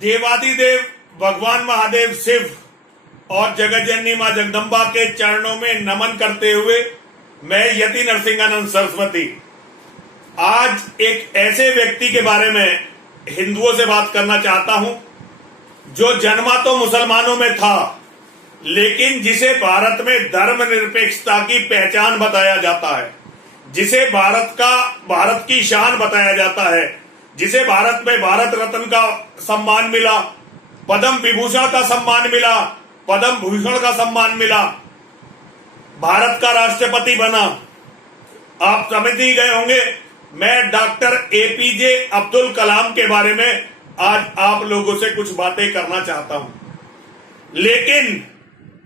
देवादिदेव भगवान महादेव शिव और जगत जननी मां जगदम्बा के चरणों में नमन करते हुए मैं यति नरसिंहानंद सरस्वती आज एक ऐसे व्यक्ति के बारे में हिंदुओं से बात करना चाहता हूं जो जन्मा तो मुसलमानों में था, लेकिन जिसे भारत में धर्मनिरपेक्षता की पहचान बताया जाता है, जिसे भारत की शान बताया जाता है, जिसे भारत में भारत रत्न का सम्मान मिला, पद्म विभूषण का सम्मान मिला, पद्म भूषण का सम्मान मिला, भारत का राष्ट्रपति बना। आप समझ ही गए होंगे मैं डॉक्टर एपीजे अब्दुल कलाम के बारे में आज आप लोगों से कुछ बातें करना चाहता हूं, लेकिन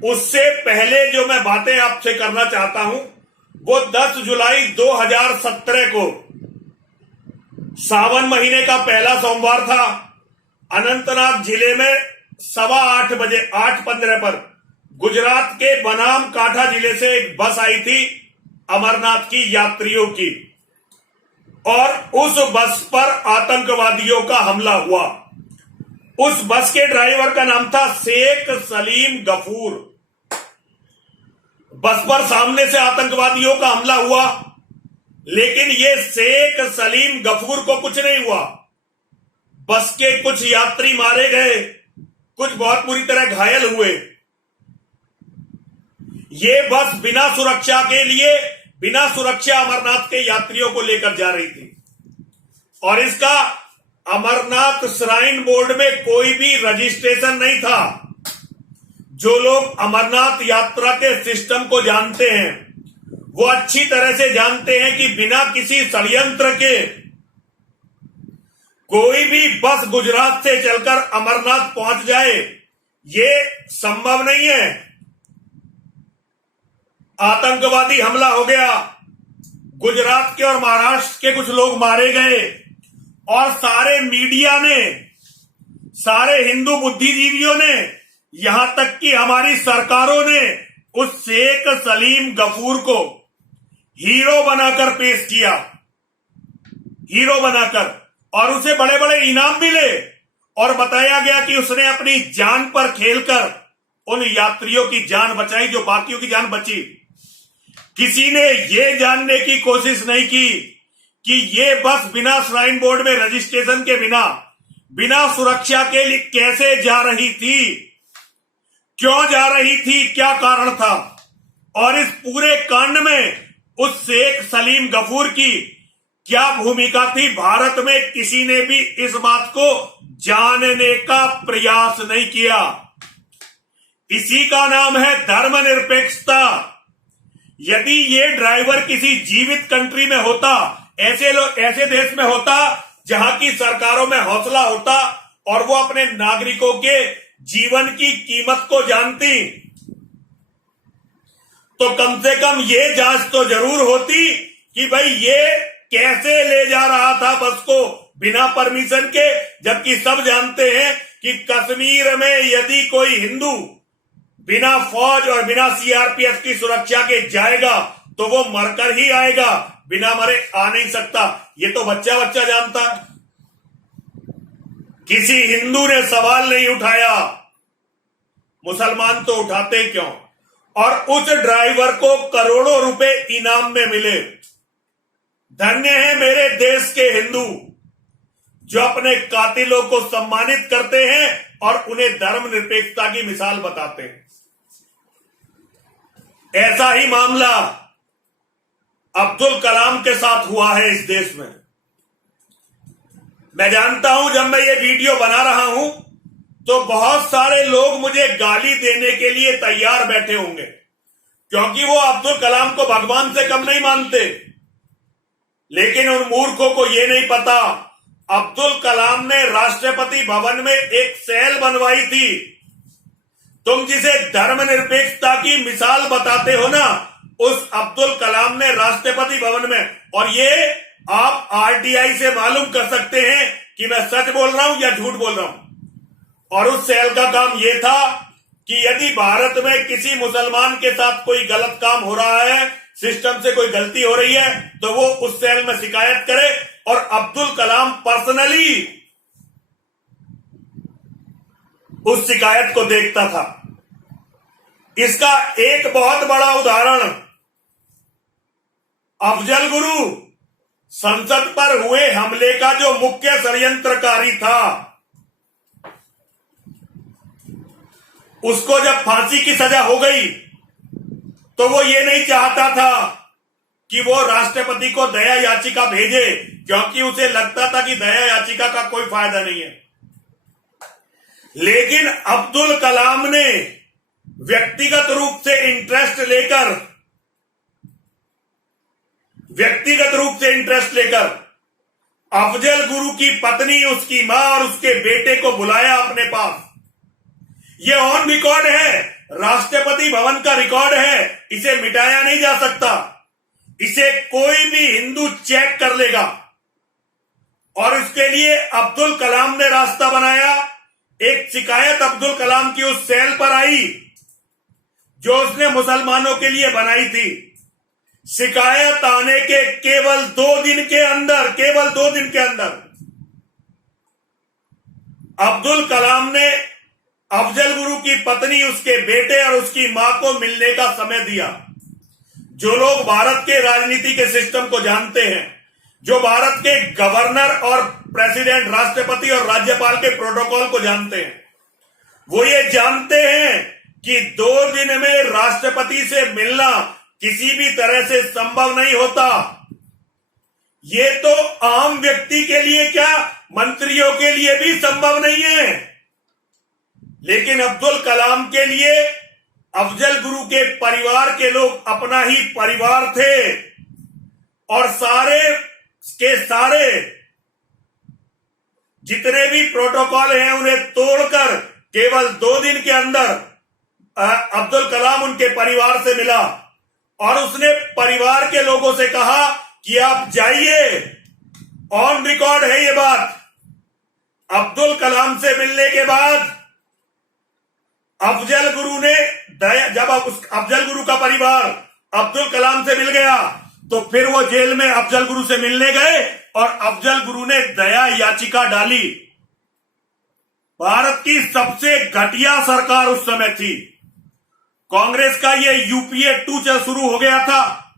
उससे पहले जो मैं बातें आपसे करना चाहता हूं वो 10 जुलाई 2017 को सावन महीने का पहला सोमवार था। अनंतनाग जिले में 8:15 बजे 8:15 पर गुजरात के बनासकांठा जिले से एक बस आई थी अमरनाथ की यात्रियों की, और उस बस पर आतंकवादियों का हमला हुआ। उस बस के ड्राइवर का नाम था शेख सलीम गफूर। बस पर सामने से आतंकवादियों का हमला हुआ, लेकिन ये शेख सलीम गफूर को कुछ नहीं हुआ। बस के कुछ यात्री मारे गए, कुछ बहुत बुरी तरह घायल हुए। ये बस बिना सुरक्षा अमरनाथ के यात्रियों को लेकर जा रही थी, और इसका अमरनाथ श्राइन बोर्ड में कोई भी रजिस्ट्रेशन नहीं था। जो लोग अमरनाथ यात्रा के सिस्टम को जानते हैं वो अच्छी तरह से जानते हैं कि बिना किसी षड्यंत्र के कोई भी बस गुजरात से चलकर अमरनाथ पहुंच जाए, ये संभव नहीं है। आतंकवादी हमला हो गया, गुजरात के और महाराष्ट्र के कुछ लोग मारे गए, और सारे मीडिया ने, सारे हिंदू बुद्धिजीवियों ने, यहां तक कि हमारी सरकारों ने उस शेख सलीम गफूर को हीरो बनाकर पेश किया, हीरो बनाकर, और उसे बड़े बड़े इनाम मिले, और बताया गया कि उसने अपनी जान पर खेलकर उन यात्रियों की जान बचाई जो बाकियों की जान बची। किसी ने यह जानने की कोशिश नहीं की कि ये बस बिना श्राइन बोर्ड में रजिस्ट्रेशन के बिना सुरक्षा के लिए कैसे जा रही थी, क्यों जा रही थी, क्या कारण था, और इस पूरे कांड में उस शेख सलीम गफूर की क्या भूमिका थी। भारत में किसी ने भी इस बात को जानने का प्रयास नहीं किया। इसी का नाम है धर्मनिरपेक्षता। यदि ये ड्राइवर किसी जीवित कंट्री में होता, ऐसे देश में होता जहां की सरकारों में हौसला होता और वो अपने नागरिकों के जीवन की कीमत को जानती, तो कम से कम ये जांच तो जरूर होती कि भाई ये कैसे ले जा रहा था बस को बिना परमिशन के। जबकि सब जानते हैं कि कश्मीर में यदि कोई हिंदू बिना फौज और बिना सीआरपीएफ की सुरक्षा के जाएगा तो वो मरकर ही आएगा, बिना मरे आ नहीं सकता। ये तो बच्चा बच्चा जानता है। किसी हिंदू ने सवाल नहीं उठाया, मुसलमान तो उठाते क्यों। और उस ड्राइवर को करोड़ों रुपए इनाम में मिले। धन्य है मेरे देश के हिंदू जो अपने कातिलों को सम्मानित करते हैं और उन्हें धर्मनिरपेक्षता की मिसाल बताते हैं। ऐसा ही मामला अब्दुल कलाम के साथ हुआ है इस देश में। मैं जानता हूं जब मैं ये वीडियो बना रहा हूं तो बहुत सारे लोग मुझे गाली देने के लिए तैयार बैठे होंगे, क्योंकि वो अब्दुल कलाम को भगवान से कम नहीं मानते। लेकिन उन मूर्खों को ये नहीं पता अब्दुल कलाम ने राष्ट्रपति भवन में एक सेल बनवाई थी। तुम जिसे धर्मनिरपेक्षता की मिसाल बताते हो ना, उस अब्दुल कलाम ने राष्ट्रपति भवन में, और ये आप आरटीआई से मालूम कर सकते हैं कि मैं सच बोल रहा हूं या झूठ बोल रहा हूं। और उस सेल का काम यह था कि यदि भारत में किसी मुसलमान के साथ कोई गलत काम हो रहा है, सिस्टम से कोई गलती हो रही है, तो वो उस सेल में शिकायत करे, और अब्दुल कलाम पर्सनली उस शिकायत को देखता था। इसका एक बहुत बड़ा उदाहरण अफजल गुरु संसद पर हुए हमले का जो मुख्य षड्यंत्रकारी था, उसको जब फांसी की सजा हो गई तो वो ये नहीं चाहता था कि वो राष्ट्रपति को दया याचिका भेजे, क्योंकि उसे लगता था कि दया याचिका का कोई फायदा नहीं है। लेकिन अब्दुल कलाम ने व्यक्तिगत रूप से इंटरेस्ट लेकर अफजल गुरु की पत्नी, उसकी मां और उसके बेटे को बुलाया अपने पास। ये ऑन रिकॉर्ड है, राष्ट्रपति भवन का रिकॉर्ड है, इसे मिटाया नहीं जा सकता। इसे कोई भी हिंदू चेक कर लेगा। और इसके लिए अब्दुल कलाम ने रास्ता बनाया। एक शिकायत अब्दुल कलाम की उस सेल पर आई जो उसने मुसलमानों के लिए बनाई थी। शिकायत आने के केवल 2 दिन के अंदर अब्दुल कलाम ने अफजल गुरु की पत्नी, उसके बेटे और उसकी मां को मिलने का समय दिया। जो लोग भारत के राजनीति के सिस्टम को जानते हैं, जो भारत के गवर्नर और प्रेसिडेंट, राष्ट्रपति और राज्यपाल के प्रोटोकॉल को जानते हैं, वो ये जानते हैं कि 2 दिन में राष्ट्रपति से मिलना किसी भी तरह से संभव नहीं होता। ये तो आम व्यक्ति के लिए क्या, मंत्रियों के लिए भी संभव नहीं है। लेकिन अब्दुल कलाम के लिए अफजल गुरु के परिवार के लोग अपना ही परिवार थे और सारे के सारे जितने भी प्रोटोकॉल हैं उन्हें तोड़कर केवल 2 दिन के अंदर अब्दुल कलाम उनके परिवार से मिला और उसने परिवार के लोगों से कहा कि आप जाइए। ऑन रिकॉर्ड है ये बात। अब्दुल कलाम से मिलने के बाद अफजल गुरु ने जब अफजल गुरु का परिवार अब्दुल कलाम से मिल गया तो फिर वो जेल में अफजल गुरु से मिलने गए और अफजल गुरु ने दया याचिका डाली। भारत की सबसे घटिया सरकार उस समय थी। कांग्रेस का ये यूपीए 2 शुरू हो गया था।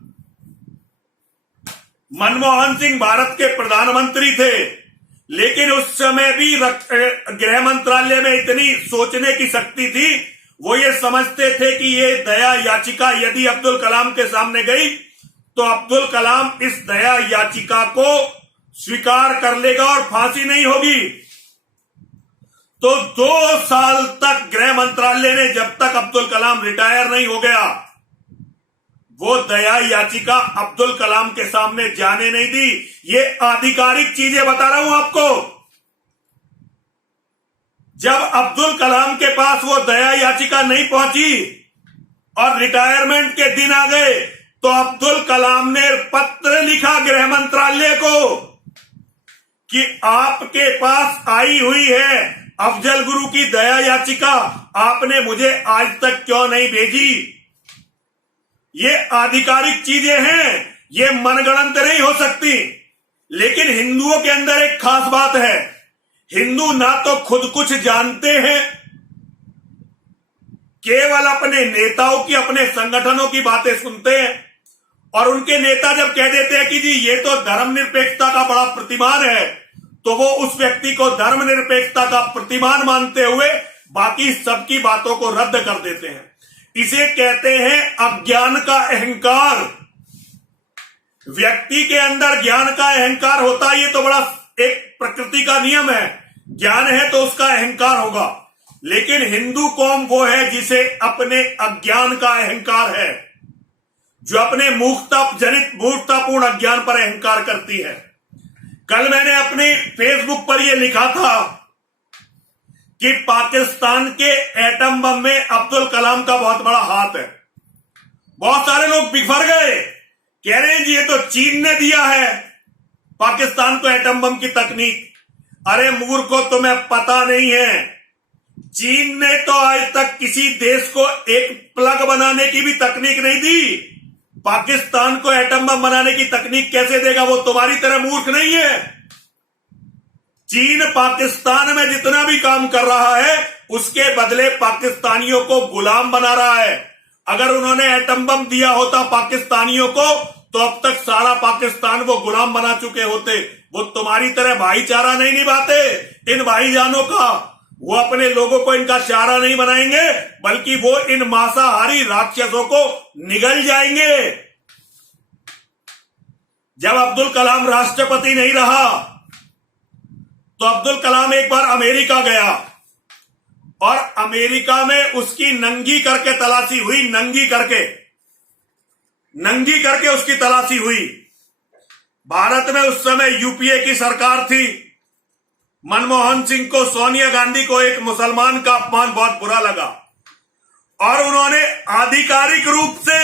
मनमोहन सिंह भारत के प्रधानमंत्री थे, लेकिन उस समय भी गृह मंत्रालय में इतनी सोचने की शक्ति थी, वो ये समझते थे कि ये दया याचिका यदि अब्दुल कलाम के सामने गई तो अब्दुल कलाम इस दया याचिका को स्वीकार कर लेगा और फांसी नहीं होगी। तो 2 साल तक गृह मंत्रालय ने, जब तक अब्दुल कलाम रिटायर नहीं हो गया, वो दया याचिका अब्दुल कलाम के सामने जाने नहीं दी। ये आधिकारिक चीजें बता रहा हूं आपको। जब अब्दुल कलाम के पास वो दया याचिका नहीं पहुंची और रिटायरमेंट के दिन आ गए तो अब्दुल कलाम ने पत्र लिखा गृह मंत्रालय को कि आपके पास आई हुई है अफजल गुरु की दया याचिका, आपने मुझे आज तक क्यों नहीं भेजी। ये आधिकारिक चीजें हैं, ये मनगढ़ंत नहीं हो सकती। लेकिन हिंदुओं के अंदर एक खास बात है, हिंदू ना तो खुद कुछ जानते हैं, केवल अपने नेताओं की, अपने संगठनों की बातें सुनते हैं और उनके नेता जब कह देते हैं कि जी ये तो धर्मनिरपेक्षता का बड़ा प्रतिमान है, तो वो उस व्यक्ति को धर्मनिरपेक्षता का प्रतिमान मानते हुए बाकी सबकी बातों को रद्द कर देते हैं। इसे कहते हैं अज्ञान का अहंकार। व्यक्ति के अंदर ज्ञान का अहंकार होता है, ये तो बड़ा एक प्रकृति का नियम है। ज्ञान है तो उसका अहंकार होगा। लेकिन हिंदू कौम वो है जिसे अपने अज्ञान का अहंकार है, जो अपने मूर्खतापूर्ण अज्ञान पर अहंकार करती है। कल मैंने अपने फेसबुक पर यह लिखा था कि पाकिस्तान के एटम बम में अब्दुल कलाम का बहुत बड़ा हाथ है। बहुत सारे लोग बिफर गए, कह रहे हैं जी ये तो चीन ने दिया है पाकिस्तान को एटम बम की तकनीक। अरे मूर्खों, तुम्हें पता नहीं है, चीन ने तो आज तक किसी देश को एक प्लग बनाने की भी तकनीक नहीं दी। पाकिस्तान को एटम बम बनाने की तकनीक कैसे देगा? वो तुम्हारी तरह मूर्ख नहीं है। चीन पाकिस्तान में जितना भी काम कर रहा है उसके बदले पाकिस्तानियों को गुलाम बना रहा है। अगर उन्होंने एटम बम दिया होता पाकिस्तानियों को तो अब तक सारा पाकिस्तान वो गुलाम बना चुके होते। वो तुम्हारी तरह भाईचारा नहीं निभाते इन भाईजानों का। वो अपने लोगों को इनका चारा नहीं बनाएंगे बल्कि वो इन मांसाहारी राक्षसों को निगल जाएंगे। जब अब्दुल कलाम राष्ट्रपति नहीं रहा तो अब्दुल कलाम एक बार अमेरिका गया और अमेरिका में उसकी नंगी करके तलाशी हुई। नंगी करके उसकी तलाशी हुई। भारत में उस समय यूपीए की सरकार थी। मनमोहन सिंह को, सोनिया गांधी को एक मुसलमान का अपमान बहुत बुरा लगा और उन्होंने आधिकारिक रूप से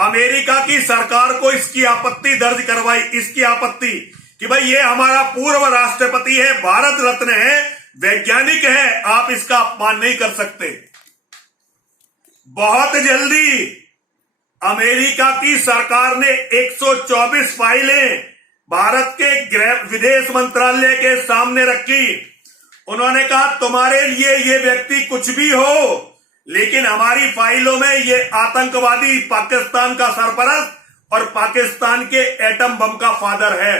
अमेरिका की सरकार को इसकी आपत्ति दर्ज करवाई। इसकी आपत्ति कि भाई ये हमारा पूर्व राष्ट्रपति है, भारत रत्न है, वैज्ञानिक है, आप इसका अपमान नहीं कर सकते। बहुत जल्दी अमेरिका की सरकार ने 124 फाइलें भारत के गृह विदेश मंत्रालय के सामने रखी। उन्होंने कहा तुम्हारे लिए ये व्यक्ति कुछ भी हो लेकिन हमारी फाइलों में ये आतंकवादी पाकिस्तान का सरपरस्त और पाकिस्तान के एटम बम का फादर है।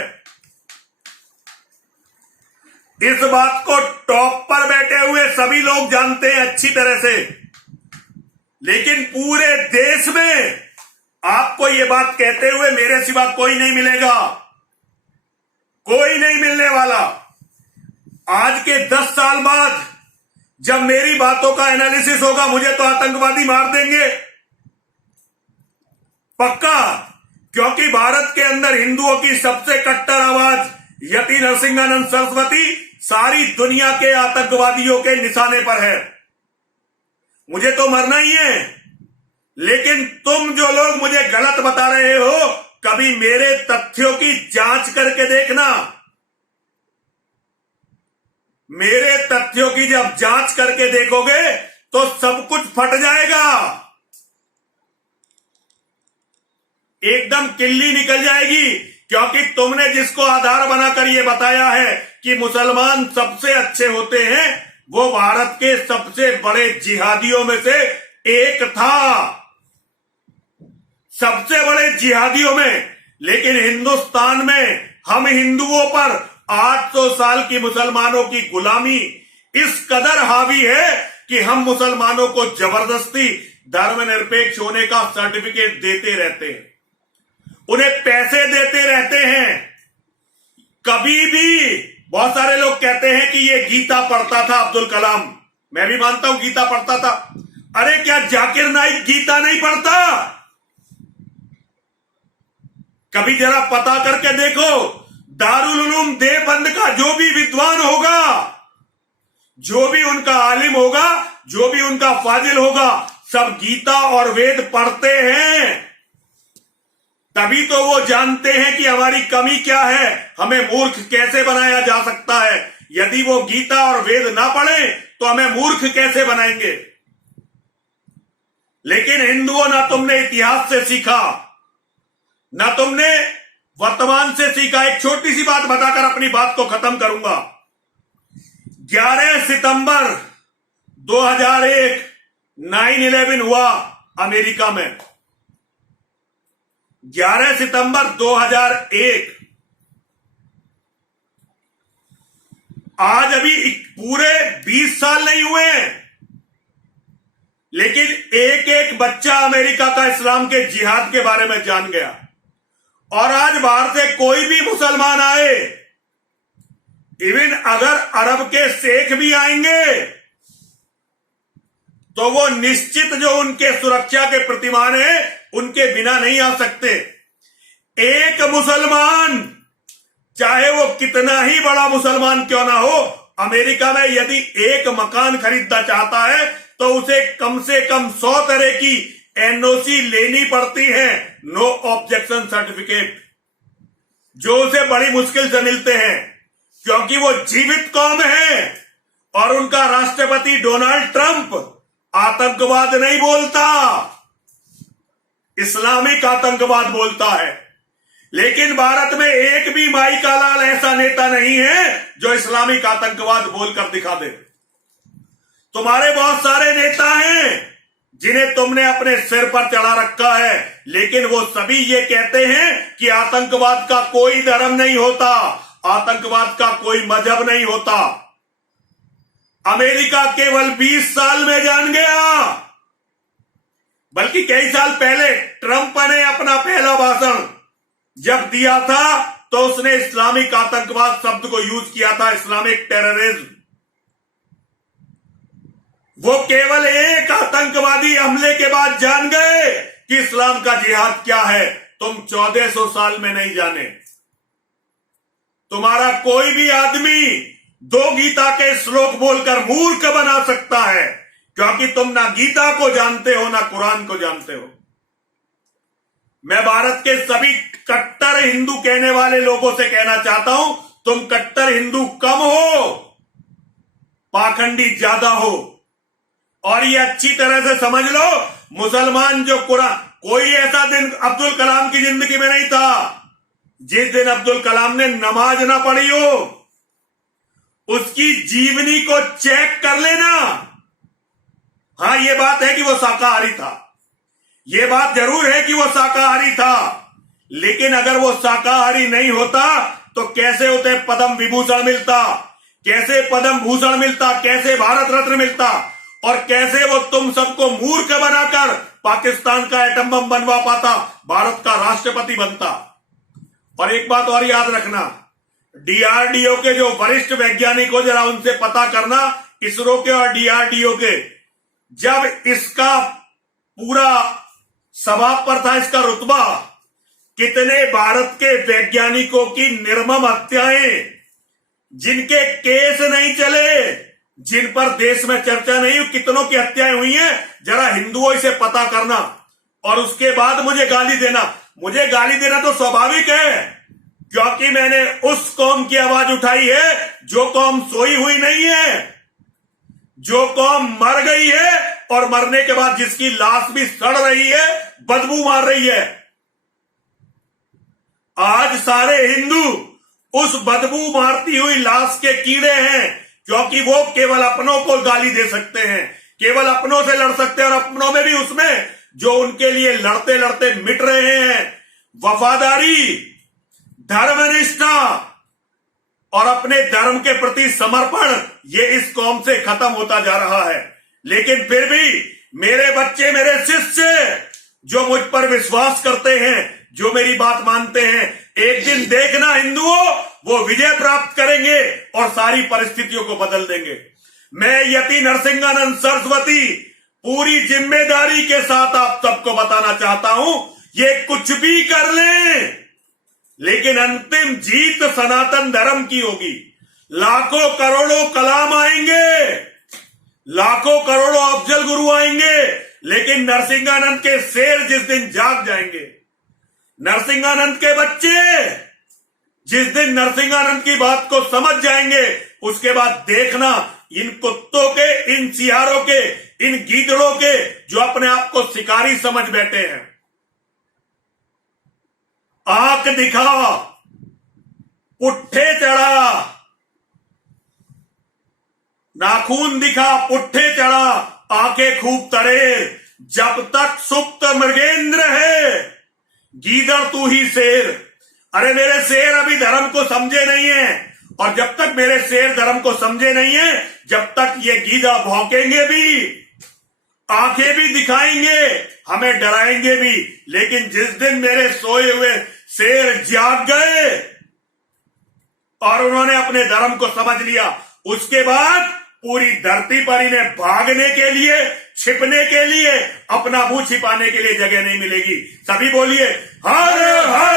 इस बात को टॉप पर बैठे हुए सभी लोग जानते हैं अच्छी तरह से, लेकिन पूरे देश में आपको ये बात कहते हुए मेरे सिवा कोई नहीं मिलेगा, कोई नहीं मिलने वाला। आज के 10 साल बाद जब मेरी बातों का एनालिसिस होगा मुझे तो आतंकवादी मार देंगे पक्का, क्योंकि भारत के अंदर हिंदुओं की सबसे कट्टर आवाज यति नरसिंहानंद सरस्वती सारी दुनिया के आतंकवादियों के निशाने पर है। मुझे तो मरना ही है, लेकिन तुम जो लोग मुझे गलत बता रहे हो कभी मेरे तथ्यों की जांच करके देखना। मेरे तथ्यों की जब जांच करके देखोगे तो सब कुछ फट जाएगा, एकदम किल्ली निकल जाएगी। क्योंकि तुमने जिसको आधार बनाकर यह बताया है कि मुसलमान सबसे अच्छे होते हैं वो भारत के सबसे बड़े जिहादियों में से एक था, सबसे बड़े जिहादियों में। लेकिन हिंदुस्तान में हम हिंदुओं पर 800 साल की मुसलमानों की गुलामी इस कदर हावी है कि हम मुसलमानों को जबरदस्ती धर्मनिरपेक्ष होने का सर्टिफिकेट देते रहते हैं, उन्हें पैसे देते रहते हैं। कभी भी बहुत सारे लोग कहते हैं कि ये गीता पढ़ता था अब्दुल कलाम, मैं भी मानता हूं गीता पढ़ता था। अरे क्या जाकिर नाइक गीता नहीं पढ़ता? कभी जरा पता करके देखो, दारुल उलूम देवबंद का जो भी विद्वान होगा, जो भी उनका आलिम होगा, जो भी उनका फाजिल होगा, सब गीता और वेद पढ़ते हैं। तभी तो वो जानते हैं कि हमारी कमी क्या है, हमें मूर्ख कैसे बनाया जा सकता है। यदि वो गीता और वेद ना पढ़े तो हमें मूर्ख कैसे बनाएंगे। लेकिन हिंदुओं, ना तुमने इतिहास से सीखा, ना तुमने वर्तमान से सीखा। एक छोटी सी बात बताकर अपनी बात को खत्म करूंगा। 11 सितंबर 2001 9/11 हुआ अमेरिका में। 11 सितंबर 2001। आज अभी पूरे 20 साल नहीं हुए, लेकिन एक एक बच्चा अमेरिका का इस्लाम के जिहाद के बारे में जान गया। और आज बाहर से कोई भी मुसलमान आए, इवन अगर अरब के शेख भी आएंगे तो वो निश्चित जो उनके सुरक्षा के प्रतिमान है उनके बिना नहीं आ सकते। एक मुसलमान, चाहे वो कितना ही बड़ा मुसलमान क्यों ना हो, अमेरिका में यदि एक मकान खरीदना चाहता है तो उसे कम से कम 100 तरह की एनओसी लेनी पड़ती है, नो ऑब्जेक्शन सर्टिफिकेट, जो उसे बड़ी मुश्किल से मिलते हैं, क्योंकि वो जीवित कौम है। और उनका राष्ट्रपति डोनाल्ड ट्रंप आतंकवाद नहीं बोलता, इस्लामिक आतंकवाद बोलता है। लेकिन भारत में एक भी माई का लाल ऐसा नेता नहीं है जो इस्लामिक आतंकवाद बोलकर दिखा दे। तुम्हारे बहुत सारे नेता हैं जिन्हें तुमने अपने सिर पर चढ़ा रखा है, लेकिन वो सभी ये कहते हैं कि आतंकवाद का कोई धर्म नहीं होता, आतंकवाद का कोई मजहब नहीं होता। अमेरिका केवल 20 साल में जान गया, बल्कि कई साल पहले ट्रंप ने अपना पहला भाषण जब दिया था तो उसने इस्लामिक आतंकवाद शब्द को यूज किया था, इस्लामिक टेररिज्म। वो केवल एक आतंकवादी हमले के बाद जान गए कि इस्लाम का जिहाद क्या है। तुम 1400 साल में नहीं जाने। तुम्हारा कोई भी आदमी 2 गीता के श्लोक बोलकर मूर्ख बना सकता है, क्योंकि तुम ना गीता को जानते हो ना कुरान को जानते हो। मैं भारत के सभी कट्टर हिंदू कहने वाले लोगों से कहना चाहता हूं, तुम कट्टर हिंदू कम हो, पाखंडी ज्यादा हो। और ये अच्छी तरह से समझ लो, मुसलमान जो कुरान, कोई ऐसा दिन अब्दुल कलाम की जिंदगी में नहीं था जिस दिन अब्दुल कलाम ने नमाज ना पढ़ी हो। उसकी जीवनी को चेक कर लेना। हां, यह बात है कि वो शाकाहारी था, यह बात जरूर है कि वो शाकाहारी था, लेकिन अगर वो शाकाहारी नहीं होता तो कैसे उसे पद्म विभूषण मिलता, कैसे पद्म भूषण मिलता, कैसे भारत रत्न मिलता, और कैसे वो तुम सबको मूर्ख बनाकर पाकिस्तान का एटम बम बनवा पाता, भारत का राष्ट्रपति बनता। और एक बात और याद रखना, डीआरडीओ के जो वरिष्ठ वैज्ञानिक हो, जरा उनसे पता करना, इसरो के और डीआरडीओ के, जब इसका पूरा सभा पर था इसका रुतबा, कितने भारत के वैज्ञानिकों की निर्मम हत्याएं, जिनके केस नहीं चले, जिन पर देश में चर्चा नहीं हुई, कितनों की हत्याएं हुई हैं, जरा हिंदुओं से पता करना। और उसके बाद मुझे गाली देना। मुझे गाली देना तो स्वाभाविक है, क्योंकि मैंने उस कौम की आवाज उठाई है जो कौम सोई हुई नहीं है, जो कौम मर गई है और मरने के बाद जिसकी लाश भी सड़ रही है, बदबू मार रही है। आज सारे हिंदू उस बदबू मारती हुई लाश के कीड़े हैं, क्योंकि वो केवल अपनों को गाली दे सकते हैं, केवल अपनों से लड़ सकते हैं, और अपनों में भी उसमें जो उनके लिए लड़ते लड़ते मिट रहे हैं। वफादारी, धर्मनिष्ठा और अपने धर्म के प्रति समर्पण, ये इस कौम से खत्म होता जा रहा है। लेकिन फिर भी मेरे बच्चे, मेरे शिष्य जो मुझ पर विश्वास करते हैं, जो मेरी बात मानते हैं, एक दिन देखना हिंदुओं, वो विजय प्राप्त करेंगे और सारी परिस्थितियों को बदल देंगे। मैं यति नरसिंहानंद सरस्वती पूरी जिम्मेदारी के साथ आप सबको बताना चाहता हूं, ये कुछ भी कर लें, लेकिन अंतिम जीत सनातन धर्म की होगी। लाखों करोड़ों कलाम आएंगे, लाखों करोड़ों अफजल गुरु आएंगे, लेकिन नरसिंहानंद के शेर जिस दिन जाग जाएंगे, नरसिंहानंद के बच्चे जिस दिन नरसिंहानंद की बात को समझ जाएंगे, उसके बाद देखना इन कुत्तों के, इन सियारों के, इन गीदड़ों के, जो अपने आप को शिकारी समझ बैठे हैं, आंख दिखा, पुट्ठे चढ़ा, नाखून दिखा, पुट्ठे चढ़ा, आंखें खूब तरे, जब तक सुप्त मृगेंद्र है, गीदड़ तू ही शेर। अरे मेरे शेर अभी धर्म को समझे नहीं है, और जब तक मेरे शेर धर्म को समझे नहीं है, जब तक ये गीदड़ भौंकेंगे भी, आंखें भी दिखाएंगे, हमें डराएंगे भी, लेकिन जिस दिन मेरे सोए हुए शेर जाग गए और उन्होंने अपने धर्म को समझ लिया, उसके बाद पूरी धरती पर इन्हें भागने के लिए, छिपने के लिए, अपना मुंह छिपाने के लिए जगह नहीं मिलेगी। सभी बोलिए हर हर